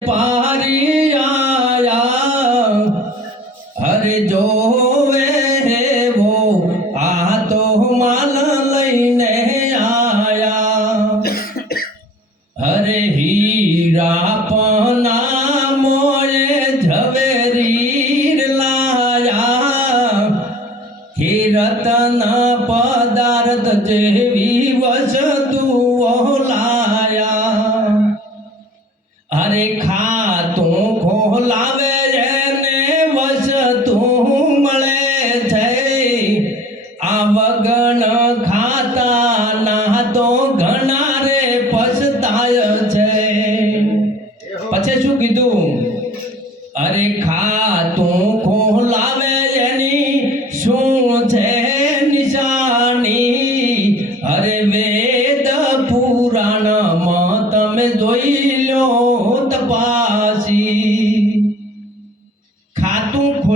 Bye. ખાતું ખોલાવે.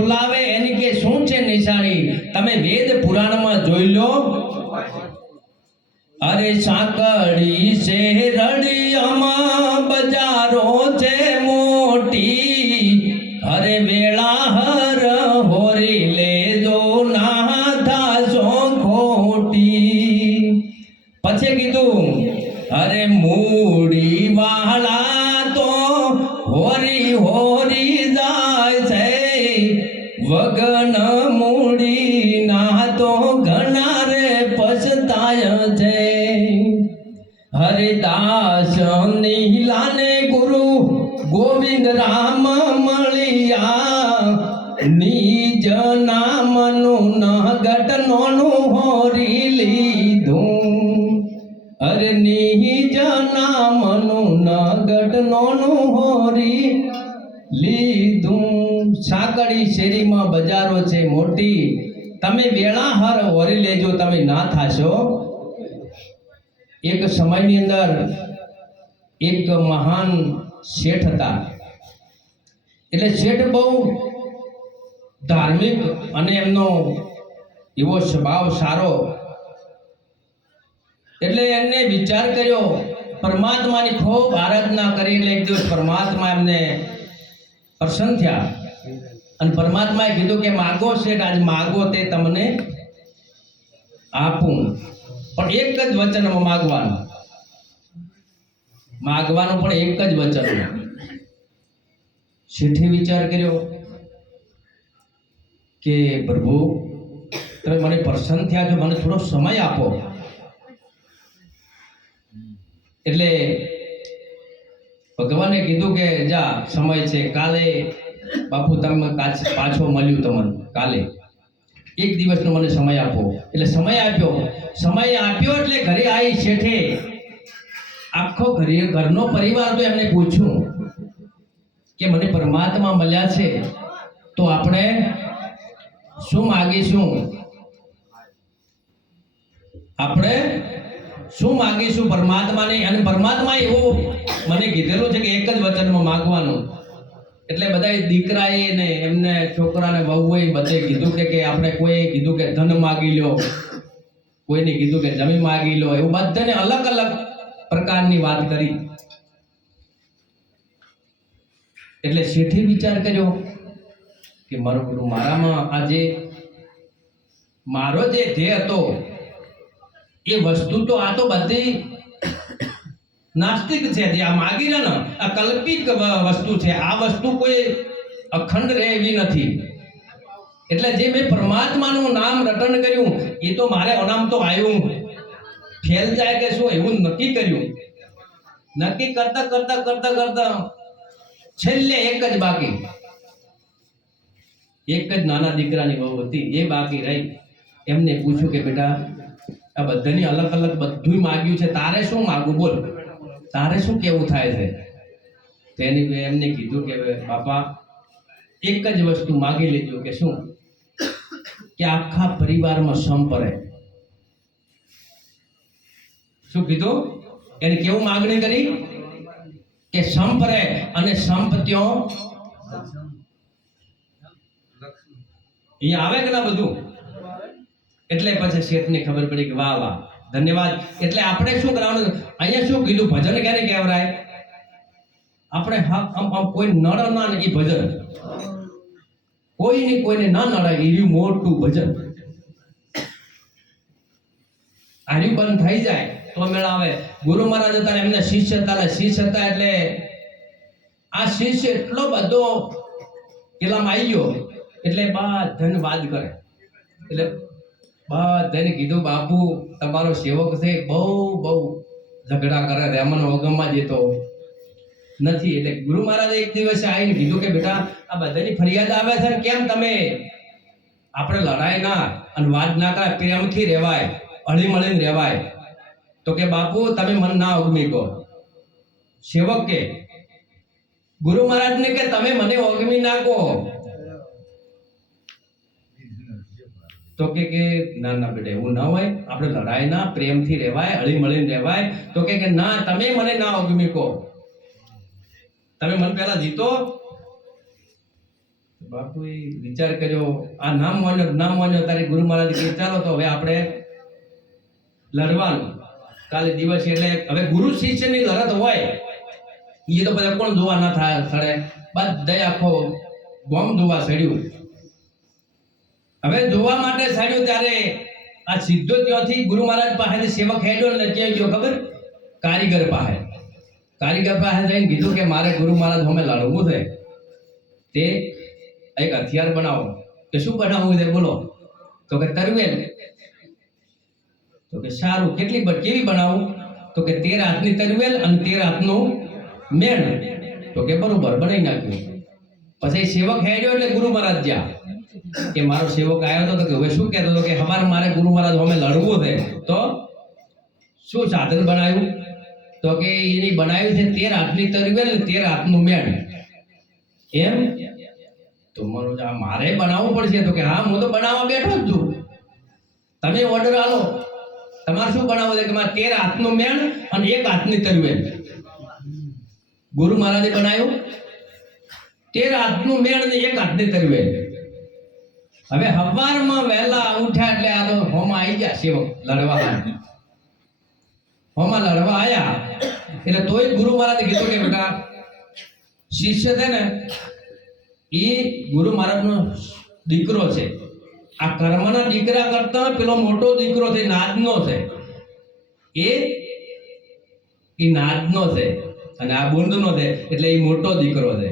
ખોલાવે એની કે શું છે નિશાની? તમે વેદ પુરાણમાં જોઈ લો. અરે સાંકળી શેરડી અમા બજારો છે મોટી. અરે વેળા હર હોરી લેજો ના થાશો ખોટી. પછી કીધું, અરે મૂડી વાળા તો હોરી હોરી હોરી લીધું. સાંકળી શેરીમાં બજારો છે મોટી. તમે વેળા હર ઓરી લેજો, તમે ના થાશો. એક સમયની અંદર એક મહાન શેઠ હતા. એટલે શેઠ બહુ ધાર્મિક અને એમનો એવો સ્વભાવ સારો. એટલે એમને વિચાર કર્યો પરમાત્માની ખૂબ આરાધના કરી એટલે એક દિવસ પરમાત્મા એમને પ્રસન્ન થયા. અને પરમાત્માએ કીધું કે માગો શેઠ, આજ માગો તે તમને આપું. પણ એક જ વચનમાં માગવાનું. માગવાનું પણ એક જ વચન શેઠે વિચાર કર્યો કે પ્રભુ, તમે મને પ્રસન્ન થયા છો, મને થોડો સમય આપો. એટલે ભગવાને કીધું કે, જા, સમય છે. કાલે બાપુ તમે પાછો મળ્યું તમને, કાલે. એક દિવસનો મને સમય આપો. એટલે સમય આપ્યો. સમય આપ્યો એટલે ઘરે આવી શેઠે આખો ઘરે, ઘરનો પરિવાર તો એમને પૂછ્યું કે, મને પરમાત્મા મળ્યા છે તો આપણે શું માગીશું? આપણે શું માગીશું? પરમાત્માને? અને પરમાત્મા એવો મને કીધેલું છે કે એક જ વચનમાં માગવાનું. એટલે બધા દીકરાએ ને એમને છોકરાને વહુએ બધે કીધું કે કે આપણે કોઈ કીધું કે ધન માગી લો કોઈને કીધું કે જમીન માગી લો એવું બધાને અલગ અલગ પ્રકારની વાત કરી. એટલે શેઠે વિચાર કર્યો કે મારો મારામાં આજે, મારો જે ધ્યેય હતો એ વસ્તુ તો આ તો બધી નાસ્તિક છે જે આ માગી ને, આ કલ્પિત વસ્તુ છે. આ વસ્તુ કોઈ અખંડ રહે એવી નથી. એટલે જે મેં પરમાત્માનું નામ રટન કર્યું, એ તો મારે અનામ તો આવ્યું ફેલ જાય કે શું, એવું નક્કી કર્યું. નક્કી કરતા કરતા કરતા કરતા છેલ્લે એક જ બાકી. એક જ નાના દીકરાની વહુ હતી, એ બાકી રહી. એમને પૂછ્યું કે બેટા આ બધાની અલગ અલગ બધું માગ્યું છે. તારે શું માગવું? બોલ. તારે શું કેવું થાય છે? તેની એમને કીધું કે બાપા એક જ વસ્તુ માગી લીધું કે શું? કે આખા પરિવારમાં સંપરે શું કીધું? એને કેવું માગણી કરી? કે સંપરે અને સંપત્યો અહીંયા આવે કે ના બધું? એટલે પછી શેઠને ખબર પડી કે વાહ વાહ, ધન્યવાદ. એટલે આપણે શું કરવાનું? અહીંયા શું કીધું? ભજન ક્યારે કહેવરાય? આપણે આમ આમ કોઈ નળ ના એ ભજન. કોઈને કોઈને ના નડાય એવું મોટું ભજન. આર્યું બંધ થઈ જાય, તો મેળ આવે. ગુરુ મહારાજ હતા એમને શિષ્ય હતા શિષ્ય હતા એટલે આ શિષ્ય એટલો બધો પેલામાં આવી ગયો, એટલે બા ધન્યવાદ કરે. એટલે બધાને કીધું, બાપુ, તમારો સેવક છે, બહુ બહુ ઝઘડા કરે, રેમન વગમમાં જતો નથી. એટલે ગુરુ મહારાજે એક દિવસે આવીને કીધું કે, બેટા, આ બધાની ફરિયાદ આવે છે ને કેમ તમે? આપણે લડાઈ ના, અને વાત ના કરાય, પ્રેમથી રહેવાય હળી મળીને રહેવાય. તો કે, બાપુ, તમે મન ના અગમી કહો. સેવક કે ગુરુ મહારાજને કે, તમે મને ઓગમી ના કહો તો કે કે, ના ના બેટા, એવું ના હોય. આપણે લડાઈ ના, પ્રેમથી રહેવાય હળી મળીને રહેવાય. તો કે કે, ના, તમે મને ના અગમી કહો. તમે મને પહેલા જીતો. બાપુએ વિચાર કર્યો, આ નામ માન્યો નામ માન્યો, તારે ગુરુ મહારાજ કે ચાલો તો હવે આપણે લડવાનું. કાલે દિવસ એટલે હવે ગુરુ શિષ્યની લડત હોય એ તો બધા કોણ જોવા ના થાય સડે? બધા આખો બોમ્બ જોવા સડ્યું. હવે જોવા માટે સડ્યું ત્યારે આ સીધો ત્યાંથી ગુરુ મહારાજ પાસે સેવક હેડો ને ગયો ખબર? કારીગર પાસે. કારીગર પાસે જઈને કીધું કે મારે ગુરુ મહારાજ સામે લડવું છે. તે એક હથિયાર બનાવો. કે શું બનાવવું છે? બોલો. તો કે તરવેલ. તો કે સારું. કેટલી કેવી બનાવું? તો કે તેર હાથની તરવેલ અને તેર હાથનું મેણ. તો કે બરોબર, બનાવી નાખ્યું. પછી સેવક હેડ્યો એટલે ગુરુ મહારાજ જ્યાં કે મારો સેવક આવ્યો હતો કે હવે શું કહેતો હતો કે અમારે મારે ગુરુ મહારાજ અમે લડવું છે, તો શું સાધન બનાવ્યું? તો કે એની બનાવ્યું છે તેર હાથની તરવેલ તેર હાથનું મેળ એમ? તો મારું બનાવવું પડશે? તો કે હા, હું તો બનાવવા બેઠો જ છું. તમે ઓર્ડર આલો. તમારે શું બનાવો છે? કે મારે તેર હાથનું મેણ અને એક હાથની તરવેલ ગુરુ મહારાજે બનાવ્યું. તેર હાથનું મેણ અને એક હાથની તરવેલ હવે હવારમાં વહેલા ઉઠ્યા એટલે આ તો હોમાં આવી ગયા સેવક લડવા હોમાં લડવા આવ્યા એટલે તોય ગુરુ મહારાજે કીધું કે બેટા, શિષ્ય છે ને, એ ગુરુ મહારાજનો દીકરો છે. આ કર્મના દીકરા કરતા પેલો મોટો દીકરો છે નાદનો છે. એ એ નાદનો છે અને આ બુંદનો છે, એટલે એ મોટો દીકરો છે.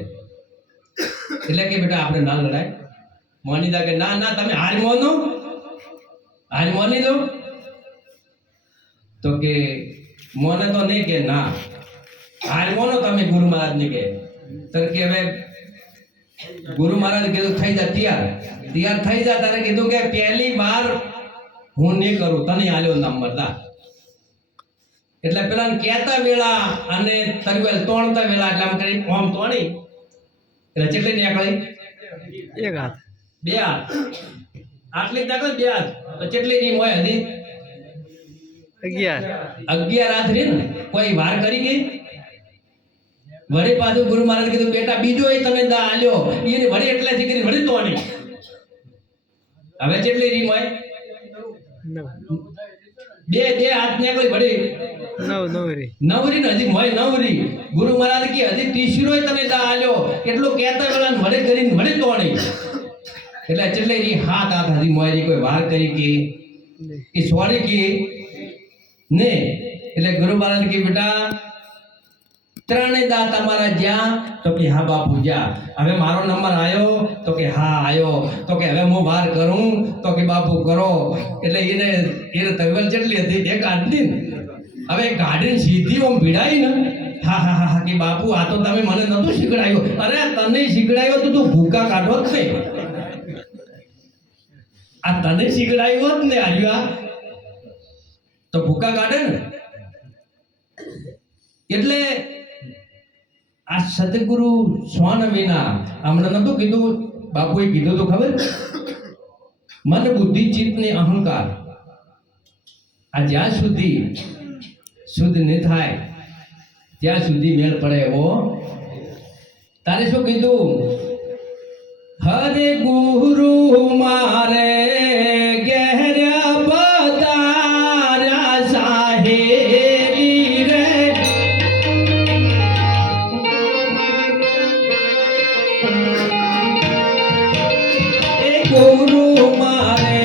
એટલે કે બેટા, આપણે ના લડાય. મોની દા કે ના ના, તમે હાર મોનો હાર મોની દો. તો કે મોને તો નહીં કે ના. હાર મોનો તમે ગુરુ મહારાજને કે તો કે હવે ગુરુ મહારાજ કીધું થઈ જા, તૈયાર. તૈયાર થઈ જા તારે કીધું કે પહેલી વાર હું નહીં કરું, તને આલ્યો નંબર દા. એટલે પેલા કહેતા વેળા અને તરવેલ તોણતા વેળા, એટલે આમ કરી ઓમ તોણી એટલે ચેટલી નીકળી? એક હાથ. બે હાથ આટલી દાખલ બે હાથ તો ચેટલી ની મોય હતી અગિયાર. અગિયાર હાથ રે ને કોઈ વાર કરી ગઈ? વળી પાછું ગુરુ મહારાજ કીધું બેટા બીજો એ તમે દા આલ્યો. એને વળી એટલાથી કરી વળી તો નહીં. હવે કેટલી રીમ હોય? બે બે હાથ નીકળી વળી. નવ નવરી. નવરી ને હજી હોય નવરી. ગુરુ મહારાજ કે હજી તીસરો તમે દા આલ્યો. એટલું કહેતા પેલા વળી કરીને વળી તો નહીં. એટલે એટલે એ હાથ હાથ હજી મોયરી કોઈ વાત કરી કે એ સોરી કે ને એટલે ગુરુ મહારાજ કે બેટા ત્રણેય દા તમારા જ્યાં તો કે હા બાપુ જ્યાં. હવે મારો નંબર આવ્યો તો કે હા આવ્યો તો કે હવે હું વાર કરું તો કે બાપુ કરો. એટલે એને એને તવલ ચડલી હતી એક આટલી હવે ગાડીને સીધી ઓમ ભીડાઈ ને હા હા હા હા કે બાપુ આ તો તમે મને નતું શીખડાયું. અરે તને શીખડાયો તો તું ભૂકા કાઢો જ નહીં આ તને શીખડાયું હોત ને આવ્યું આ. તો ભૂકા કાઢે ને. એટલે આ સદગુરુ સ્વાનવીના હમણાં નતું કીધું, બાપુએ કીધું તો ખબર? મન બુદ્ધિ ચિત્ત ને અહંકાર. આ જ્યાં સુધી શુદ્ધ ન થાય, ત્યાં સુધી મેળ પડે એવો. તારે શું કીધું? હરે ગુરુ મારે ગુરુ મારે